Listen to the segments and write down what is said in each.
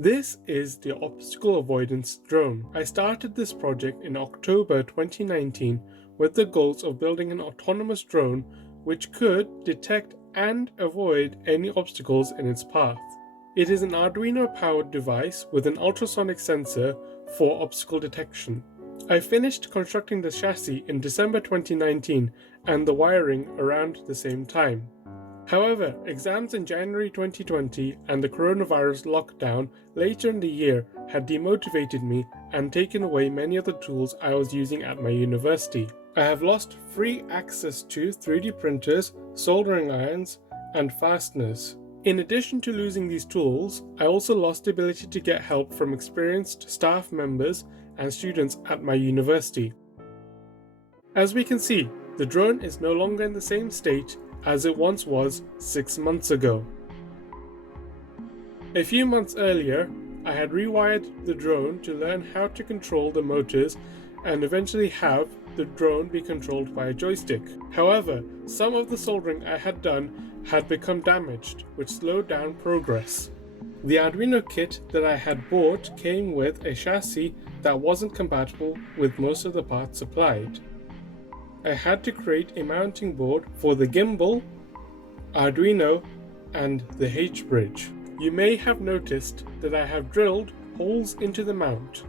This is the Obstacle Avoidance Drone. I started this project in October 2019 with the goals of building an autonomous drone which could detect and avoid any obstacles in its path. It is an Arduino-powered device with an ultrasonic sensor for obstacle detection. I finished constructing the chassis in December 2019 and the wiring around the same time. However, exams in January 2020 and the coronavirus lockdown later in the year had demotivated me and taken away many of the tools I was using at my university. I have lost free access to 3D printers, soldering irons, and fasteners. In addition to losing these tools, I also lost the ability to get help from experienced staff members and students at my university. As we can see, the drone is no longer in the same state as it once was 6 months ago. A few months earlier, I had rewired the drone to learn how to control the motors and eventually have the drone be controlled by a joystick. However, some of the soldering I had done had become damaged, which slowed down progress. The Arduino kit that I had bought came with a chassis that wasn't compatible with most of the parts supplied. I had to create a mounting board for the gimbal, Arduino, and the H-bridge. You may have noticed that I have drilled holes into the mount.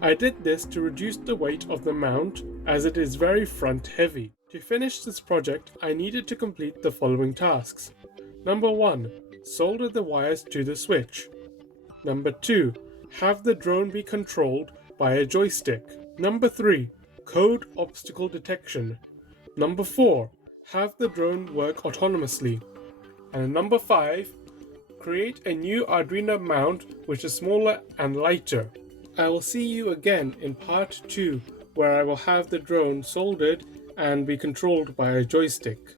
I did this to reduce the weight of the mount as it is very front heavy. To finish this project, I needed to complete the following tasks. Number 1. Solder the wires to the switch. Number 2. Have the drone be controlled by a joystick. Number 3. Code obstacle detection. Number 4. Have the drone work autonomously. And number 5. Create a new Arduino mount which is smaller and lighter. I will see you again in part 2 where I will have the drone soldered and be controlled by a joystick.